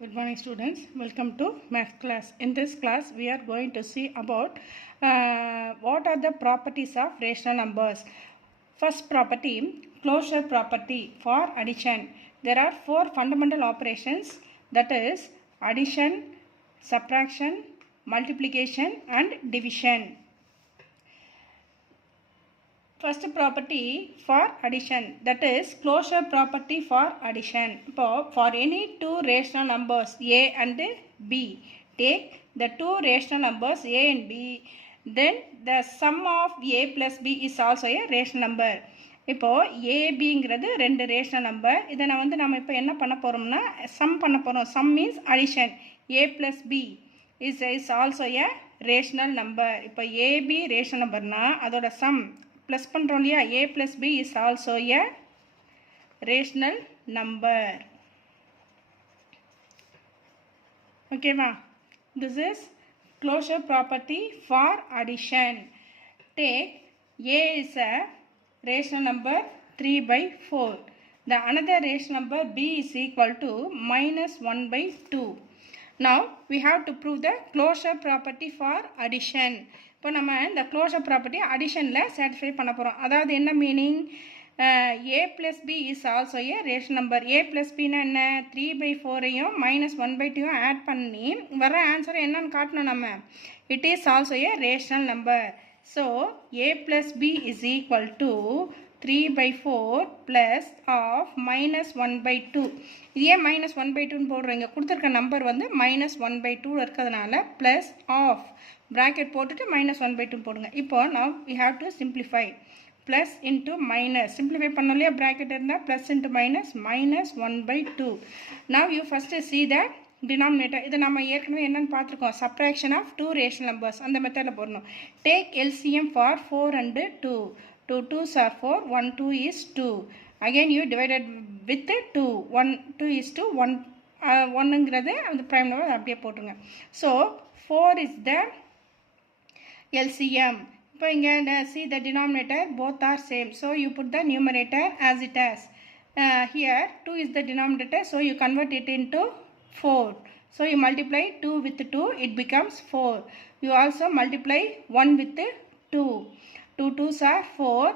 Good morning students, welcome to math class. In this class we are going to see about what are the properties of rational numbers. First property, closure property for addition. There are four fundamental operations, that is addition, subtraction, multiplication and division. First property for addition, that is closure property for addition. For any two rational numbers a and b, take the two rational numbers a and b, then the sum of a plus b is also a rational number. இப்போ ஏபிங்கிறது ரெண்டு rational number. இதை நம்ம இப்போ என்ன பண்ண போகிறோம்னா sum பண்ண போகிறோம். Sum means addition. A plus b is also a rational number. இப்போ ஏபி ரேஷனல் நம்பர்னால் அதோட சம் ப்ளஸ் பண்ணுறோம் இல்லையா, a plus b is also a rational number. ஓகேவா? This is closure property for addition. Take a is a rational number 3 by 4. The another rational number b is equal to minus 1 by 2. Now we have to prove the closure property for addition. இப்போ நம்ம இந்த closure property அடிஷனில் satisfy பண்ண போகிறோம். அதாவது என்ன meaning, a plus b is also a rational number. A plus பின்னா என்ன, 3/4ஐயும் -1/2 add பண்ணி வர ஆன்சரை என்னன்னு காட்டணும் நம்ம. It is also a rational number. So a plus b is equal to 3/4 plus of -1/2. இதே -1/2ன்னு போடுறோம். இங்கே கொடுத்துருக்க நம்பர் வந்து -1/2 இருக்கிறதுனால ப்ளஸ் ஆஃப் bracket போட்டுட்டு -1/2 போடுங்க. இப்போ now we have to simplify. plus into minus, simplify பண்ணோம் இல்லையா, bracket இருந்தால் plus into minus -1/2. now you first see the denominator. இதை நம்ம ஏற்கனவே என்னன்னு பார்த்துருக்கோம், subtraction of two rational numbers. அந்த மெத்தடில் போடணும். take LCM for 4 and 2. 2 2s are 4, 1 2 is 2. again you divided with 2. 1 2 is 2, 1ங்கிறது அந்த prime number அப்படியே போட்டுருங்க. so 4 is the LCM. இப்போ இங்கே see the denominator both are same, so you put the numerator as it is. Here 2 is the denominator, so you convert it into 4. So you multiply 2 with 2, it becomes 4. You also multiply 1 with 2. 2 2s are 4,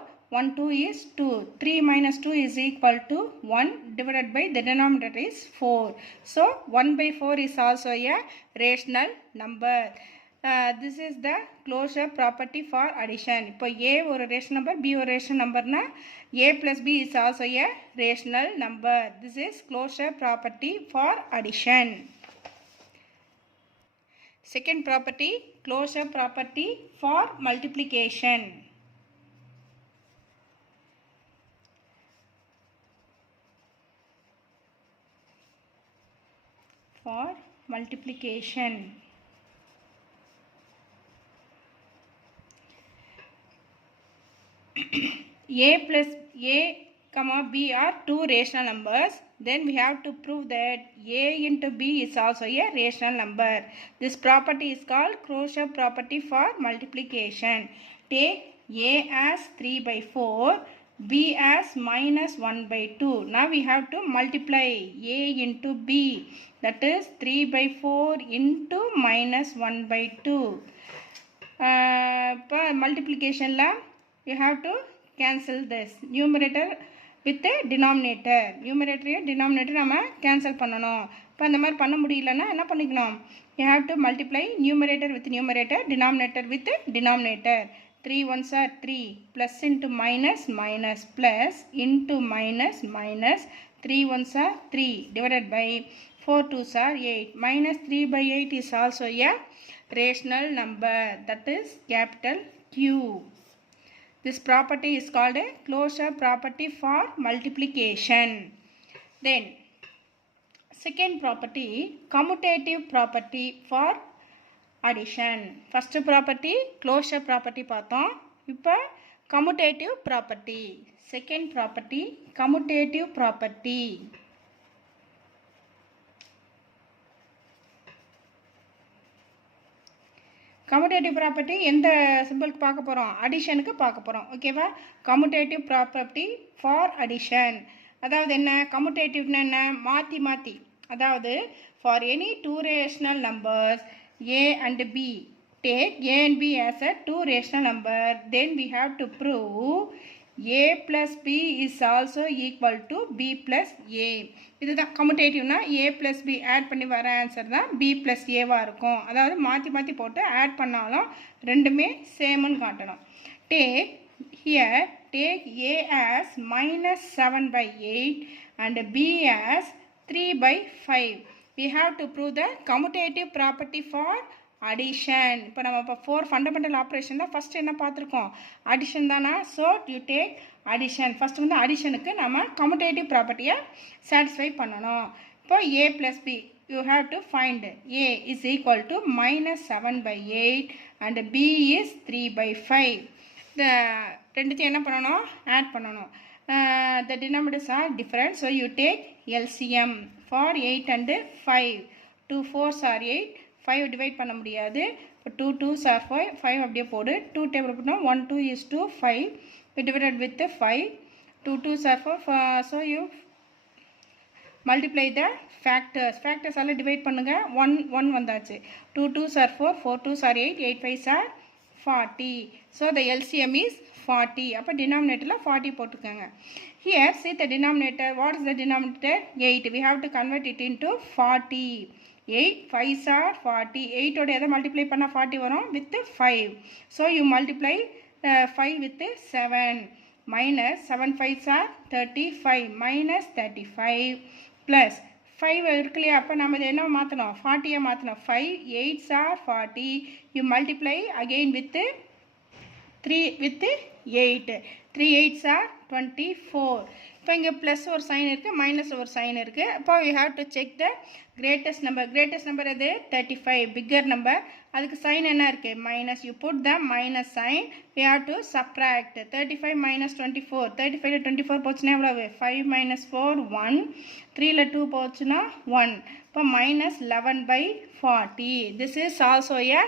1 2 is 2. 3 minus 2 is equal to 1 divided by the denominator is 4. So 1/4 is also a rational number. This is the closure property for addition. இப்போ a ஒரு rational number, b ஒரு rational number na a plus b is also a rational number. This is closure property for addition. Second property, closure property for multiplication. For multiplication, a plus a comma b are two rational numbers. Then we have to prove that a into b is also a rational number. This property is called closure property for multiplication. Take a as 3/4, b as -1/2. now we have to multiply a into b, that is 3/4 into -1/2. இப்போ multiplicationல you have to cancel this numerator with the denominator. numerator denominator நம்ம cancel பண்ணணும். இப்போ அந்த மாதிரி பண்ண முடியலன்னா என்ன பண்ணிக்கணும், you have to multiply numerator with numerator, denominator with denominator. 3 1s are 3, plus into minus minus, plus into minus minus, 3 1s are 3 divided by 4 2s are 8. -3/8 is also a rational number, that is capital Q. This property is called a closure property for multiplication. Then second property, commutative property for addition. First property closure property பார்த்தோம். இப்போ commutative property. Second property commutative property. commutative property எந்த சிம்பிளுக்கு பார்க்க போகிறோம், அடிஷனுக்கு பார்க்க போகிறோம். ஓகேவா? commutative property for addition. அதாவது என்ன, commutative என்ன, மாற்றி மாற்றி அதாவது for any two rational numbers a and b, take a and b as a two rational number, then we have to prove a plus b is also equal to b plus a. இதுதான் கம்யூட்டேட்டிவ்னா a plus b add பண்ணி வர answer தான் b plus a-வாக இருக்கும். அதாவது மாற்றி மாற்றி போட்டு add பண்ணாலும் ரெண்டுமே சேம்னு காட்டணும். Take a as minus 7 by 8 and b as 3 by 5. We have to prove the commutative property for addition. இப்போ நம்ம இப்போ 4 ஃபண்டமெண்டல் ஆப்ரேஷன் தான் ஃபஸ்ட் என்ன பார்த்துருக்கோம், அடிஷன் தானா. So you take addition. First வந்து அடிஷனுக்கு நம்ம கம்யூட்டேட்டிவ் ப்ராப்பர்ட்டியை சாட்டிஸ்ஃபை பண்ணணும். இப்போ a plus b you have to find a is equal to minus 7 by 8 and b is 3 by 5. இந்த ரெண்டுத்தையும் என்ன பண்ணணும், ஆட் பண்ணணும். The denominators are different, so you take LCM for 8 and 5. 2 4s are 8, 5 divide பண்ண முடியாது. இப்போ 2 2s are 5, 5 அப்படியே போடு. 2 டேபிள் போட்டோம், 1 2 is 2, 5 we divided with 5. 2 2s are 4, so you multiply the factors. Factors all divide பண்ணுங்க. 1 1 வந்தாச்சு. 2 2s are 4, 4 2s are 8, 8 5s are 40. So the LCM is 40. அப்போ denominatorல 40 போட்டுக்கோங்க. Here see the denominator. What is the denominator? 8. We have to convert it into 40. 8 5s are 40. 8 ஓட எதை multiply பண்ணால் 40 வரும், with 5. So you multiply 5 with 7. Minus 7 5s are 35. Minus 35 plus 5 இருக்கு இல்லையா. அப்போ நம்ம இதை என்ன மாற்றணும், 40-யை மாற்றணும். 5 8s are 40. You multiply again with 3 with 8. 3 8s are 24. இப்போ இங்கே ப்ளஸ் ஒரு சைன் இருக்குது, மைனஸ் ஒரு சைன் இருக்குது. அப்போ we have to check the greatest number. greatest number எது, 35, bigger number. அதுக்கு சைன் என்ன இருக்குது, minus. you put the minus sign. we have to subtract 35 minus 24. 35ல 24 போச்சுன்னா எவ்வளவு, 5 minus 4 1. 3ல 2 போச்சுன்னா 1. இப்போ minus 11 by 40. this is also a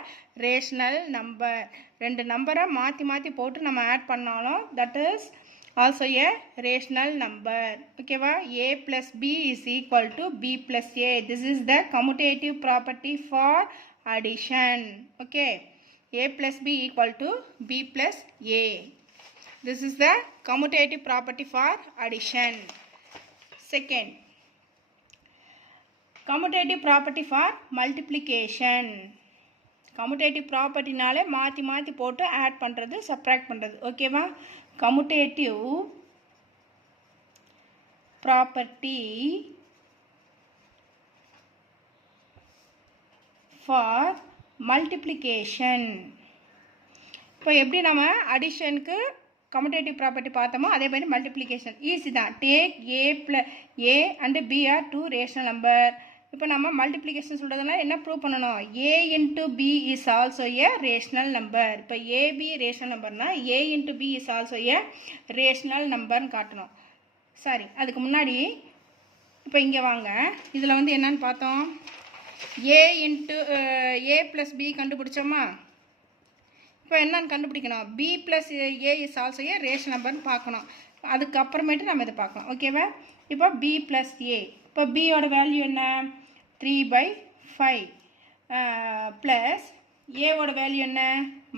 rational number. ரெண்டு நம்பரை மாற்றி மாற்றி போட்டு நம்ம ஆட் பண்ணாலும் that is also a rational number. ஓகேவா. a plus b is equal to b plus a. this is the commutative property for addition. okay, a plus b equal to b plus a. this is the commutative property for addition. Second, commutative property for multiplication. Commutative ப்ராப்பர்ட்டினாலே மாற்றி மாற்றி போட்டு add பண்ணுறது, subtract பண்ணுறது. ஓகேவா. Commutative property for multiplication. இப்போ எப்படி நம்ம அடிஷனுக்கு கம்யூட்டேட்டிவ் ப்ராப்பர்ட்டி பார்த்தோமோ அதே மாதிரி மல்டிப்ளிகேஷன் ஈஸி தான். Take a and b are two rational number. இப்போ நம்ம மல்டிப்ளிகேஷன் சொல்கிறதுனால என்ன ப்ரூவ் பண்ணணும், a into b is also a rational number. இப்போ ab ரேஷனல் நம்பர்னா a into b is also a rational நம்பர்னு காட்டணும். சரி, அதுக்கு முன்னாடி இப்போ இங்கே வாங்க, இதில் வந்து என்னன்னு பார்த்தோம், a into a plus b கண்டுபிடிச்சோமா. இப்போ என்னன்னு கண்டுபிடிக்கணும், b plus a is also a rational நம்பர்னு பார்க்கணும். அதுக்கப்புறமேட்டு நம்ம இதை பார்க்கலாம். ஓகேவா. இப்போ b plus a, இப்போ b-யோட வேல்யூ என்ன, 3 by 5 ப்ளஸ் ஏவோட வேல்யூ என்ன,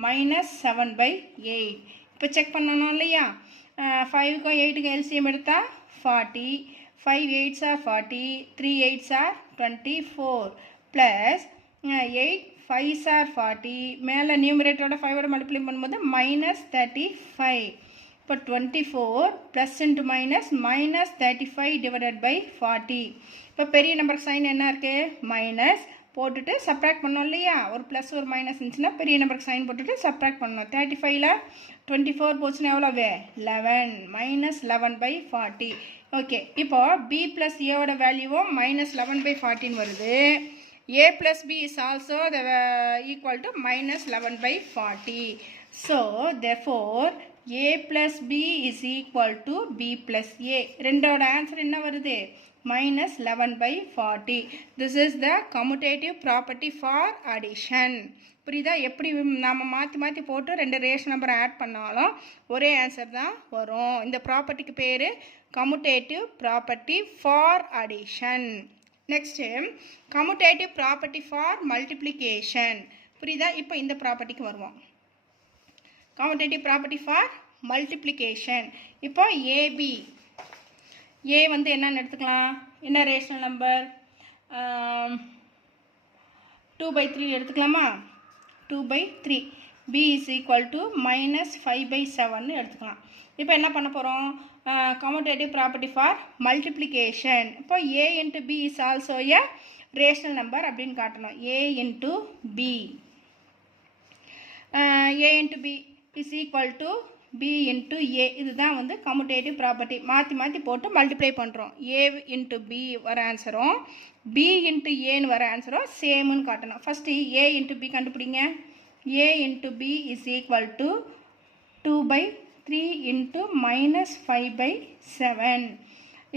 மைனஸ் 7 by 8. இப்போ செக் பண்ணணும் இல்லையா. 5க்கும் 8க்கும் எல்சிஎம் எடுத்தால் 40. 5 8s are 40. 3 8s are 24 plus 8 5s are 40. மேலே நியூமரேட்டரோட 5ஓட மல்டிப்ளை பண்ணும்போது மைனஸ் 35. இப்போ 24 plus into minus minus 35 divided by 40. இப்போ பெரிய நம்பருக்கு சைன் என்ன இருக்குது, மைனஸ் போட்டுட்டு சப்ராக்ட் பண்ணோம் இல்லையா. ஒரு ப்ளஸ் ஒரு மைனஸ் இருந்துச்சுன்னா பெரிய நம்பருக்கு சைன் போட்டுட்டு சப்ராக்ட் பண்ணணும். 35ல் 24 போச்சுன்னா எவ்வளவு, 11. Minus 11 by 40. ஓகே. இப்போது b ப்ளஸ் ஏவோட வேல்யூவும் மைனஸ் 11 by 40 வருது. a plus b is also the equal to minus 11 by 40. So therefore a plus b is equal to b plus a. ரெண்டோட ஆன்சர் என்ன வருது, minus 11 by 40. This is the commutative property for addition. புரியுதா. எப்படி நம்ம மாற்றி மாற்றி போட்டு ரெண்டு ரேஷன் நம்பரை ஆட் பண்ணாலும் ஒரே ஆன்சர் தான் வரும். இந்த ப்ராப்பர்ட்டிக்கு பேர் commutative property for addition. Next commutative property for multiplication. புரியுதா? இப்போ இந்த ப்ராப்பர்ட்டிக்கு வருவோம். Commutative property for multiplication. இப்போ ஏபி, ஏ வந்து என்னன்னு எடுத்துக்கலாம், என்ன ரேஷனல் நம்பர், 2/3 எடுத்துக்கலாமா? 2/3. b is equal to -5/7 எடுத்துக்கலாம். இப்போ என்ன பண்ண போகிறோம், கம்யூட்டேட்டிவ் ப்ராப்பர்ட்டி ஃபார் மல்டிப்ளிகேஷன். இப்போ a into b is also a rational number அப்படின்னு காட்டணும். a into b, a into b is equal to b into a. இதுதான் வந்து கம்யூட்டேட்டிவ் ப்ராப்பர்ட்டி. மாற்றி மாற்றி போட்டு மல்டிப்ளை பண்ணுறோம். a into b வர ஆன்சரும் b into aன்னு வர ஆன்சரும் சேம்னு காட்டணும். ஃபஸ்ட்டு a into b கண்டுபிடிங்க. a into b is equal to 2/3 into -5/7.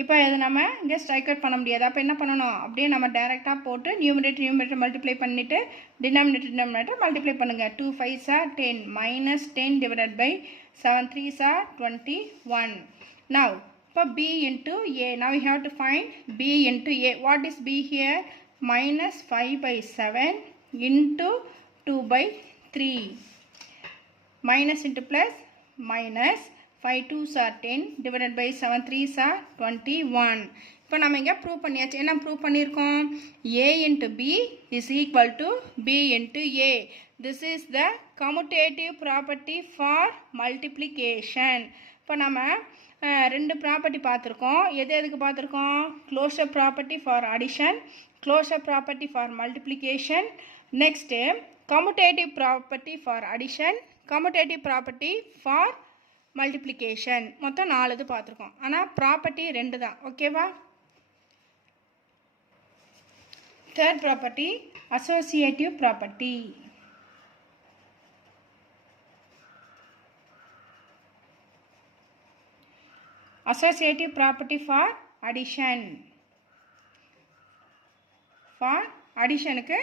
இப்போ இது நம்ம இங்கே ஸ்ட்ரைக் அவுட் பண்ண முடியாது. அப்போ என்ன பண்ணணும், அப்படியே நம்ம டைரெக்டாக போட்டு நியூமரேட்டர் மல்டிப்ளை பண்ணிவிட்டு டினாமினேட்டர் மல்டிப்ளை பண்ணுங்கள். 2 5s are 10, -10 divided by 7 3s are 21. Now, இப்போ b into a. Now we have to find b into a. What is b here? -5/7 into 2/3. Minus into plus, minus 5 2s are 10 divided by 7 3s are 21. இப்போ நம்ம இங்கே prove பண்ணியாச்சு. என்ன prove பண்ணியிருக்கோம், a into b is equal to b into a. This is the commutative property for multiplication. இப்போ நம்ம ரெண்டு property பார்த்துருக்கோம். எதுக்கு பார்த்துருக்கோம், closure property for addition, closure property for multiplication. Next commutative property for addition, commutative property for multiplication. மொத்தம் 4 இது பார்த்துருக்கோம். ஆனால் ப்ராப்பர்ட்டி 2 தான். ஓகேவா? Third property associative property. Associative property for addition. For அடிஷனுக்கு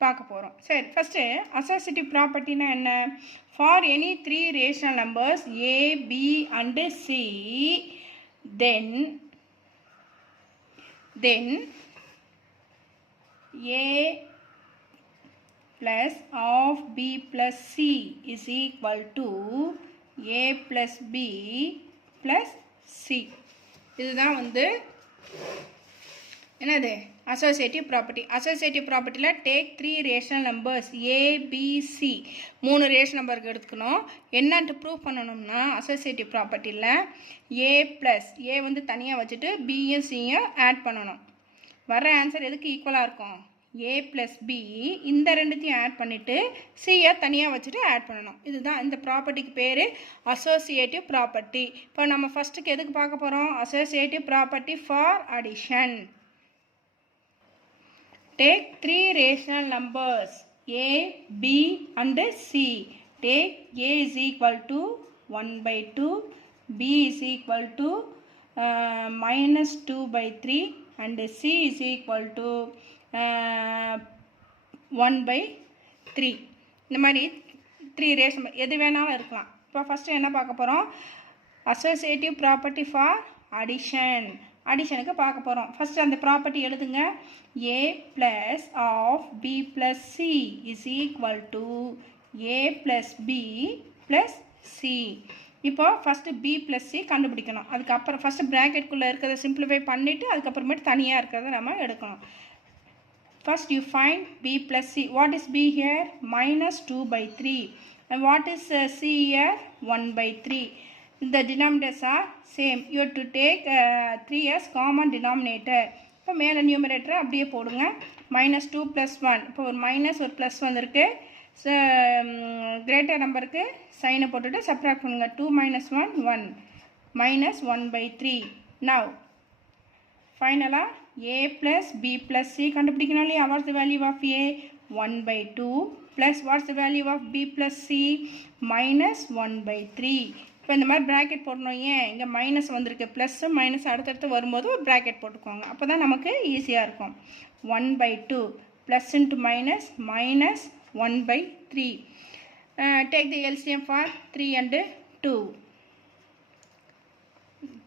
பார்க்க போகிறோம். சரி, ஃபஸ்ட்டு அசோசியேட்டிவ் ப்ராப்பர்ட்டினா என்ன, for any 3 rational numbers a b and c, then a plus of b plus c is equal to a plus b plus c. இதுதான் வந்து என்னது associative property. Associative ப்ராப்பர்ட்டியில் take 3 rational numbers a b c, 3 rational நம்பருக்கு எடுத்துக்கணும். என்னன்ட்டு prove பண்ணணும்னா associative ப்ராப்பர்ட்டியில் a plus a வந்து தனியாக வச்சுட்டு பியும் சியும் ஆட் பண்ணணும். வர்ற ஆன்சர் எதுக்கு ஈக்குவலாக இருக்கும், a ப்ளஸ் b. இந்த ரெண்டுத்தையும் ஆட் பண்ணிவிட்டு சியை தனியாக வச்சுட்டு ஆட் பண்ணணும். இதுதான் இந்த ப்ராப்பர்ட்டிக்கு பேர் அசோசியேட்டிவ் ப்ராப்பர்ட்டி. இப்போ நம்ம ஃபஸ்ட்டுக்கு எதுக்கு பார்க்க போகிறோம், associative property for addition. Take 3 rational numbers a, b and c. Take a is equal to 1/2, b is equal to -2/3 and c is equal to 1/3. இந்த மாதிரி 3 ரேஷனல் எது வேணாலும் இருக்கலாம். இப்போ ஃபஸ்ட்டு என்ன பார்க்க போகிறோம், அசோசியேட்டிவ் ப்ராப்பர்ட்டி ஃபார் அடிஷன். அடிஷனுக்கு பார்க்க போகிறோம். ஃபஸ்ட்டு அந்த ப்ராப்பர்ட்டி எழுதுங்க. a plus of b plus c is equal to a plus b plus c. இப்போ ஃபஸ்ட்டு b plus c கண்டுபிடிக்கணும். அதுக்கப்புறம் ஃபஸ்ட்டு ப்ராக்கெட்குள்ளே இருக்கிறத சிம்பிளிஃபை பண்ணிவிட்டு அதுக்கப்புறமேட்டு தனியாக இருக்கிறத நம்ம எடுக்கணும். First you find b plus c. What is b here? -2/3. And what is c here? 1/3. The denominators are same. You have to take 3 as common denominator. இப்போ மேலே நியூமரேட்டரை அப்படியே போடுங்க. -2 + 1. இப்போ ஒரு மைனஸ் ஒரு ப்ளஸ் வந்திருக்கு. கிரேட்டர் நம்பருக்கு சைனை போட்டுட்டு சப்ராக்ட் பண்ணுங்கள். 2 - 1 1 -1/3. நவ் ஃபைனலாக a plus b plus c கண்டுபிடிக்கணும் இல்லையா. What's the value of a? 1/2 plus what's the value of b plus c? -1/3. இப்போ இந்த மாதிரி ப்ராக்கெட் போடணும். ஏன் இங்கே மைனஸ் வந்திருக்கு, ப்ளஸ்ஸு மைனஸ் அடுத்தடுத்து வரும்போது ஒரு ப்ராக்கெட் போட்டுக்கோங்க. அப்போ தான் நமக்கு ஈஸியாக இருக்கும். 1/2 plus into minus -1/3. Take the LCM for 3 and 2.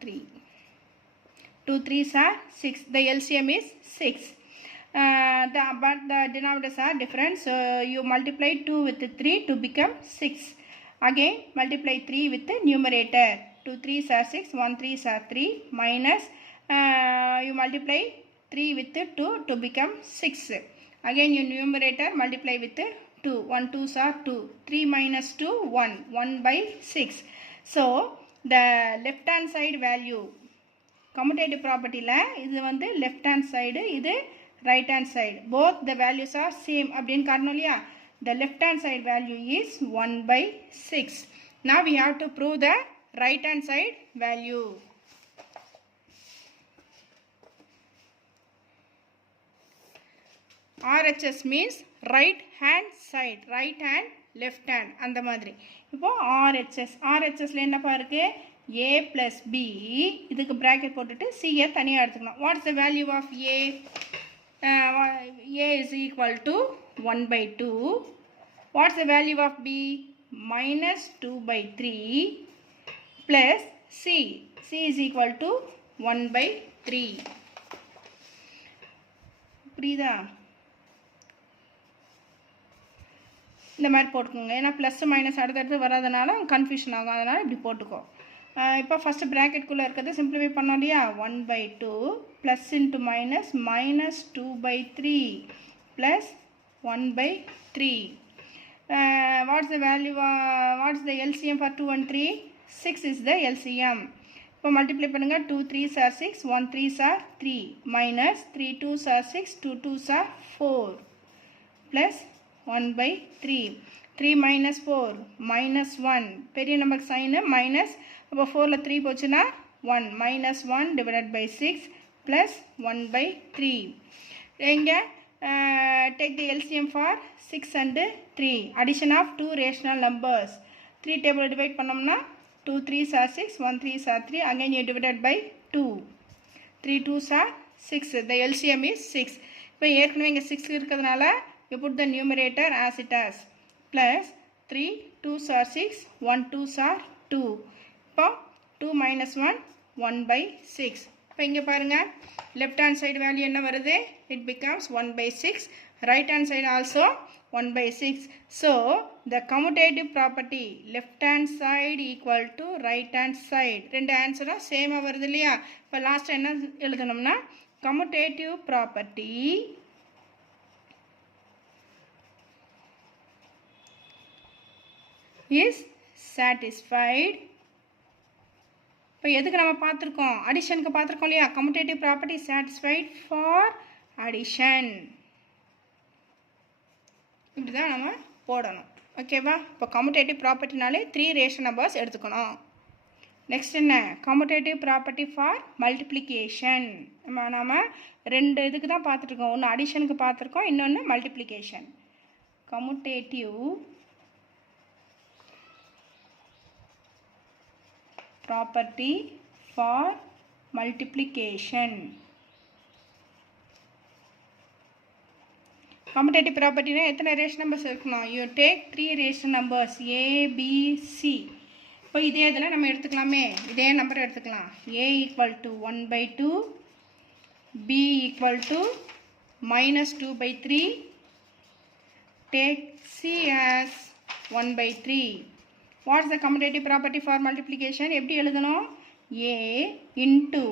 3 2 3s are 6. The LCM is 6. But the denominators are different. So you multiply 2 with 3 to become 6. Again multiply 3 with the numerator. 2 3s are 6, 1 3s are 3, minus you multiply 3 with 2 to become 6. Again you numerator multiply with 2. 1 2s are 2. 3 minus 2, 1. 1 by 6. So the left hand side value, commutative property la idu vandu left hand side, idu right hand side. Both the values are same அப்படினு காட்டணும் இல்லையா? The left hand side value is 1 by 6. Now we have to prove the right hand side value. RHS means right hand side, right hand left hand அந்த மாதிரி. இப்போ RHSல என்னப்பா இருக்கு? A plus B, இதுக்கு bracket போட்டுட்டு C தனியாக எடுத்துக்கணும். What's the value of A? A is equal to 1 by 2. What's the value of B? Minus 2 by 3 plus C. C is equal to 1 by 3. புரியுதா? இந்த மாதிரி போட்டுக்கோங்க. ஏன்னா ப்ளஸ் மைனஸ் அடுத்தடுத்து வராதனால கன்ஃபியூஷன் ஆகும். அதனால் இப்படி போட்டுக்கோ. இப்போ ஃபஸ்ட்டு ப்ராக்கெட்குள்ளே இருக்கிறது சிம்பிளிஃபை பண்ணோம் இல்லையா? 1 by 2 plus into minus minus 2 by 3 plus 1 by 3. Watts the value, what's the LCM for 2 and 3? 6 is the LCM. இப்போ மல்டிப்ளை பண்ணுங்கள். 2 3s are 6, 1 3s are 3, minus 3 2s are 6, 2 2s are 4 plus 1 by 3. 3 minus 4 minus 1. பெரிய நம்பருக்கு sign minus. அப்போ 4ல் 3 போச்சுன்னா 1. minus 1 divided by 6 plus 1 by 3. இங்கே take the LCM for 6 and 3. Addition of two rational numbers. 3 table divide பண்ணோம்னா 2 3s are 6, 1 3s are 3. Again you divided by 2. 3 2s are 6. The LCM is 6. இப்போ ஏற்கனவே இங்கே 6 இருக்கிறதுனால you put the numerator as it is. Plus 3 2s are 6, 1 2s are 2. இப்போ 2 minus 1, 1 by 6. இப்போ இங்கே பாருங்கள், left hand side value என்ன வருது? It becomes 1 by 6. Right hand side also 1 by 6. So the commutative property left hand side equal to right hand side. ரெண்டு ஆன்சரும் சேமாக வருது இல்லையா? இப்போ லாஸ்ட் என்ன எழுதணும்னா commutative property is satisfied. இப்போ எதுக்கு நம்ம பார்த்துருக்கோம்? அடிஷனுக்கு பார்த்துருக்கோம் இல்லையா? commutative property satisfied for addition. இப்படி தான் நம்ம போடணும். ஓகேவா? இப்போ commutative ப்ராப்பர்ட்டினாலே 3 ரேஷன் நம்பர்ஸ் எடுத்துக்கணும். நெக்ஸ்ட் என்ன? commutative property for multiplication. நம்ம ரெண்டு இதுக்கு தான் பார்த்துட்ருக்கோம். ஒன்று அடிஷனுக்கு பார்த்துருக்கோம், இன்னொன்று multiplication. commutative property for multiplication. Commutative property na எத்தனை ரேஷன் நம்பர்ஸ் இருக்கணும்? You take 3 ration numbers A, B, C. இப்போ இதே இதில் நம்ம எடுத்துக்கலாமே, இதே நம்பர் எடுத்துக்கலாம். A equal to 1 by 2, B equal to minus 2 by 3. Take C as 1 by 3. What's the commutative property for multiplication? எப்படி எழுதணும்? A into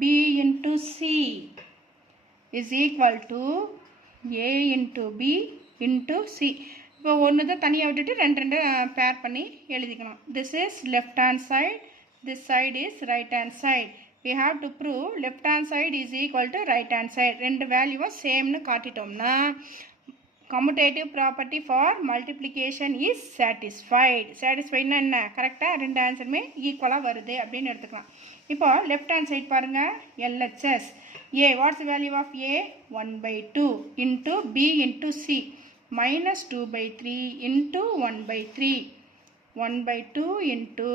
B into C is equal to A into B into C. இப்போ ஒன்று தான் தனியாக விட்டுட்டு ரெண்டு பேர் பண்ணி எழுதிக்கணும். This is left hand side, this side is right hand side. We have to prove left hand side is equal to right hand side. ரெண்டு வேல்யூவை சேம்னு காட்டிட்டோம்னா commutative property for multiplication is satisfied. satisfiedனா என்ன? கரெக்டாக ரெண்டு ஆன்சருமே ஈக்குவலாக வருது அப்படின்னு எடுத்துக்கலாம். இப்போ லெஃப்ட் ஹேண்ட் சைட் பாருங்கள். LHS A, what's the value of A? 1 by 2 into B into C minus 2 by 3 into 1 by 3. 1 by 2 into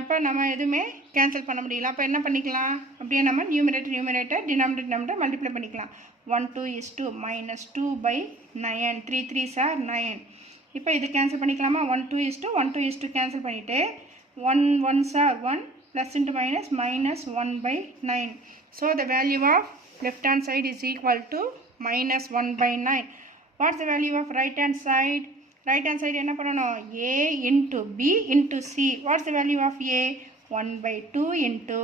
இப்போ நம்ம எதுவுமே கேன்சல் பண்ண முடியல. அப்போ என்ன பண்ணிக்கலாம்? அப்படியே நம்ம நியூமரேட்டர் டினாமினேட்டர் மல்டிப்ளை பண்ணிக்கலாம். 1 2 is 2 minus 2 by 9. 3 3s are 9. இப்போ இது கேன்சல் பண்ணிக்கலாமா? 1 2 is 2 1 2 is 2 கேன்சல் பண்ணிவிட்டு 1 1s are 1 plus into minus, minus 1 by 9. So the value of left hand side is equal to minus 1 by 9. What's the value of right hand side? Right hand side என்ன பண்ணணும்? A into B into C. What's the value of A? 1 by 2 into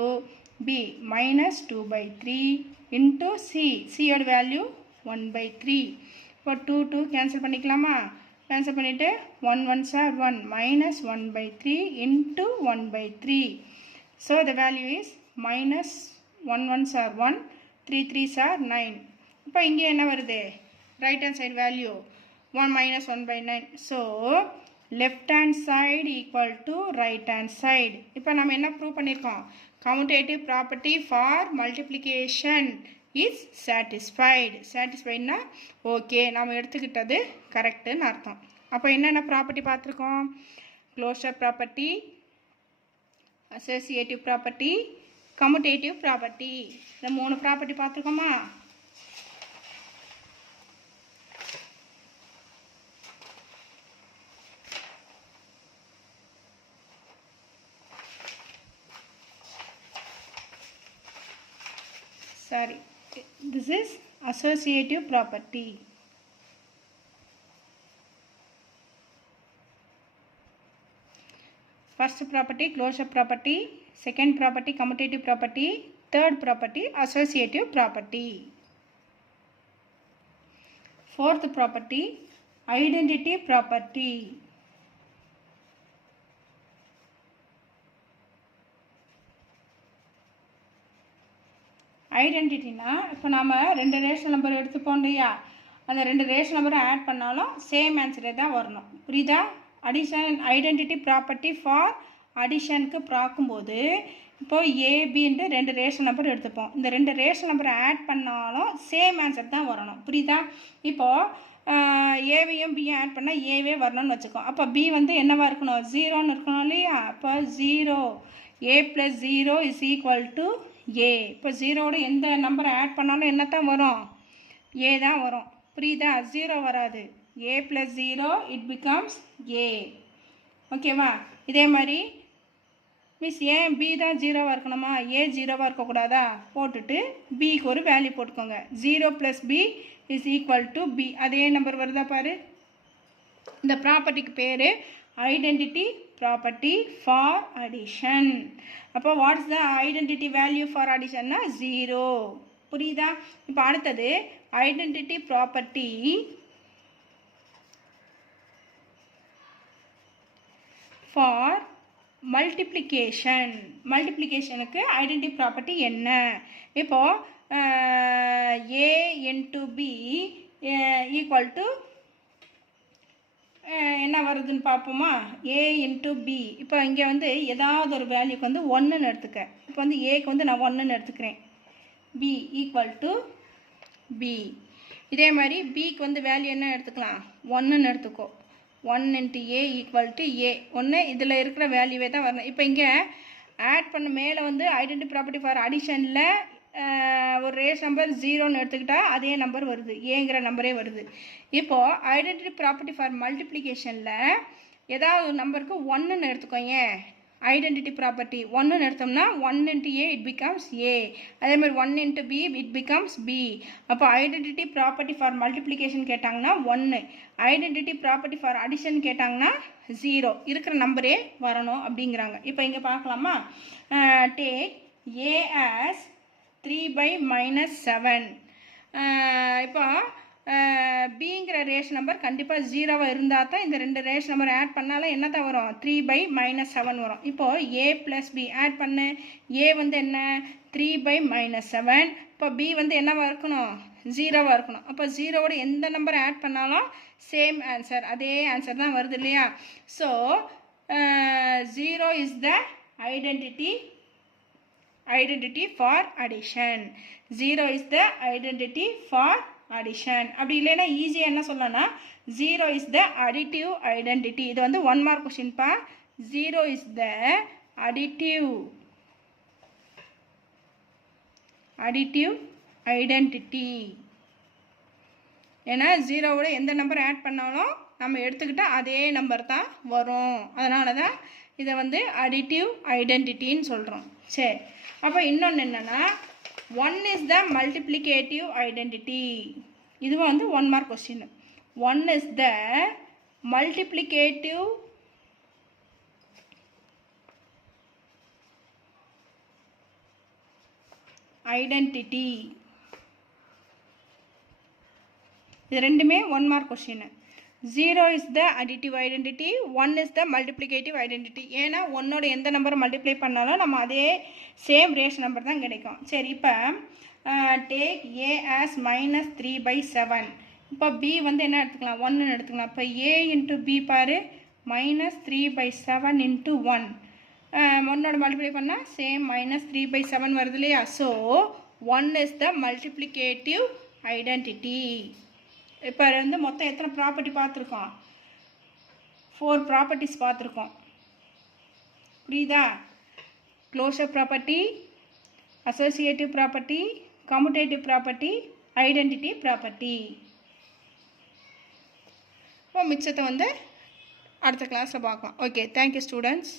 B minus 2 by 3 into C. C ஓட value 1 by 3. இப்போ 2 cancel பண்ணிக்கலாமா? cancel பண்ணிட்டு 1 1s are 1 minus 1 by 3 into 1 by 3. So the value is minus 1 1s are 1, 3 3s are 9. இப்போ இங்கே என்ன வருது? right hand side value 1 minus 1 by 9. So left hand side equal to right hand side. இப்போ நம்ம என்ன prove பண்ணியிருக்கோம்? commutative property for multiplication is satisfied. satisfied னா okay, நாம் எடுத்துக்கிட்டது கரெக்டுன்னு அர்த்தம். அப்போ என்னென்ன ப்ராப்பர்ட்டி பார்த்துருக்கோம்? Closure property, associative property, commutative property. இந்த 3 property பார்த்துருக்கோமா? Sorry, this is associative property. First property closure property, second property commutative property, third property associative property. Fourth property identity property. ஐடென்டிட்டினா இப்போ நாம் 2 ரேஷனல் நம்பர் எடுத்துப்போம் இல்லையா, அந்த 2 rational நம்பரை add பண்ணாலும் same ஆன்சரே தான் வரணும். புரியுதா? அடிஷன் ஐடென்டிட்டி ப்ராப்பர்ட்டி ஃபார் அடிஷனுக்கு பார்க்கும்போது இப்போது ஏபின்ட்டு 2 ரேஷனல் நம்பர் எடுத்துப்போம். இந்த 2 ரேஷனல் நம்பரை ஆட் பண்ணாலும் சேம் ஆன்சர் தான் வரணும். புரியுதா? இப்போது ஏவையும் பியும் ஆட் பண்ணால் ஏவே வரணும்னு வச்சுக்கோம். அப்போ பி வந்து என்னவாக இருக்கணும்? 0ன்னு இருக்கணும் இல்லையா? அப்போ 0 a plus 0 is equal to a. இப்போ 0வோட எந்த நம்பரை ஆட் பண்ணாலும் என்ன தான் வரும்? a தான் வரும். புரியுதா? 0 வராது. a plus 0 it becomes a. ஓகேவா? இதே மாதிரி மிஸ் ஏன் பி தான் 0வாக இருக்கணுமா? ஏ 0வாக இருக்கக்கூடாதா? போட்டுட்டு பிக்கு ஒரு வேல்யூ போட்டுக்கோங்க. 0 plus b is equal to b. அதே நம்பர் வருதா பாரு. இந்த ப்ராப்பர்ட்டிக்கு பேர் ஐடென்டிட்டி ப்ராப்பர்ட்டி ஃபார் அடிஷன். அப்போ what's the identity value for அடிஷன்னா 0. புரியுதா? இப்போ அடுத்தது ஐடென்டிட்டி ப்ராப்பர்ட்டி ஃபார் மல்டிப்ளிகேஷன். மல்டிப்ளிகேஷனுக்கு ஐடென்டிட்டி ப்ராப்பர்ட்டி என்ன? இப்போது a into b equal to என்ன வருதுன்னு பார்ப்போமா? a into b. இப்போ இங்கே வந்து ஏதாவது ஒரு வேல்யூக்கு வந்து 1ன்னு எடுத்துக்க. இப்போ வந்து ஏக்கு வந்து நான் 1ன்னு எடுத்துக்கிறேன். b equal to b. இதே மாதிரி பிக்கு வந்து வேல்யூ என்ன எடுத்துக்கலாம்? 1ன்னு எடுத்துக்கோ. 1 into a equal to a. ஒன்று இதில் இருக்கிற வேல்யூவே தான் வரணும். இப்போ இங்கே ஆட் பண்ண மேலே வந்து ஐடென்டிட்டி ப்ராப்பர்ட்டி ஃபார் அடிஷனில் ஒரு ரேஸ் நம்பர் 0ன்னு எடுத்துக்கிட்டால் அதே நம்பர் வருது, ஏங்கிற நம்பரே வருது. இப்போது ஐடென்டிட்டி ப்ராப்பர்ட்டி ஃபார் மல்டிப்ளிகேஷனில் ஏதாவது ஒரு நம்பருக்கு 1ன்னு எடுத்துக்கோங்க. ஐடென்டிட்டி ப்ராப்பர்ட்டி 1ன்னு எடுத்தோம்னா 1 into a it becomes a. அதே மாதிரி 1 into b it becomes b. அப்போ ஐடென்டிட்டி ப்ராப்பர்ட்டி ஃபார் மல்டிப்ளிகேஷன் கேட்டாங்கன்னா 1, ஐடென்டிட்டி ப்ராப்பர்ட்டி ஃபார் அடிஷன் கேட்டாங்கன்னா 0. இருக்கிற நம்பரே வரணும் அப்படிங்கிறாங்க. இப்போ இங்கே பார்க்கலாமா? Take a as 3 by minus 7. இப்போ பிங்கிற ரேஷன் நம்பர் கண்டிப்பாக 0வாக இருந்தால் தான் இந்த 2 ரேஷன் நம்பர் ஆட் பண்ணாலும் என்ன தான் வரும்? 3 by minus 7 வரும். இப்போது a plus b ஆட் பண்ணு. a வந்து என்ன? 3 by minus 7. இப்போ b வந்து என்னவாக இருக்கணும்? 0வாக இருக்கணும். அப்போ 0வோட எந்த நம்பர் ஆட் பண்ணாலும் சேம் ஆன்சர், அதே ஆன்சர் தான் வருது இல்லையா? So 0 is the identity for addition. 0 is the identity for addition. அப்படி இல்லைன்னா ஈஸியாக என்ன சொல்லணும்னா 0 is the additive identity. இது வந்து 1 mark கொஷின்ப்பா. 0 is the additive identity. ஏன்னா 0வோட எந்த நம்பர் ஆட் பண்ணாலும் நம்ம எடுத்துக்கிட்டால் அதே நம்பர் தான் வரும். அதனால தான் இதை வந்து அடிட்டிவ் ஐடென்டிட்டின்னு சொல்கிறோம். சரி, அப்போ இன்னொன்று என்னென்னா 1 is the multiplicative identity. இதுவும் வந்து 1 mark question. 1 is the multiplicative identity. இது ரெண்டுமே 1 mark question. 0 is the additive identity, 1 is the multiplicative identity. ஏன்னா ஒன்னோட எந்த நம்பரை மல்டிப்ளை பண்ணாலும் நம்ம அதே சேம் ரேஷன் நம்பர் தான் கிடைக்கும். சரி, இப்போ டேக் a as -3/7. இப்போ b வந்து என்ன எடுத்துக்கலாம், 1 எடுத்துக்கலாம். இப்போ a இன்ட்டு b பாரு, -3/7 இன்ட்டு 1. ஒன்னோட மல்டிப்ளை பண்ணால் சேம் -3/7 வருது இல்லையா? So 1 is the multiplicative identity. இப்போ வந்து மொத்தம் எத்தனை ப்ராப்பர்ட்டி பார்த்துருக்கோம்? 4 ப்ராப்பர்ட்டிஸ் பார்த்துருக்கோம். புரியுதா? Closure property, associative property, commutative property, identity property. இப்போ மிச்சத்தை வந்து அடுத்த கிளாஸில் பார்க்கலாம். Okay, thank you students.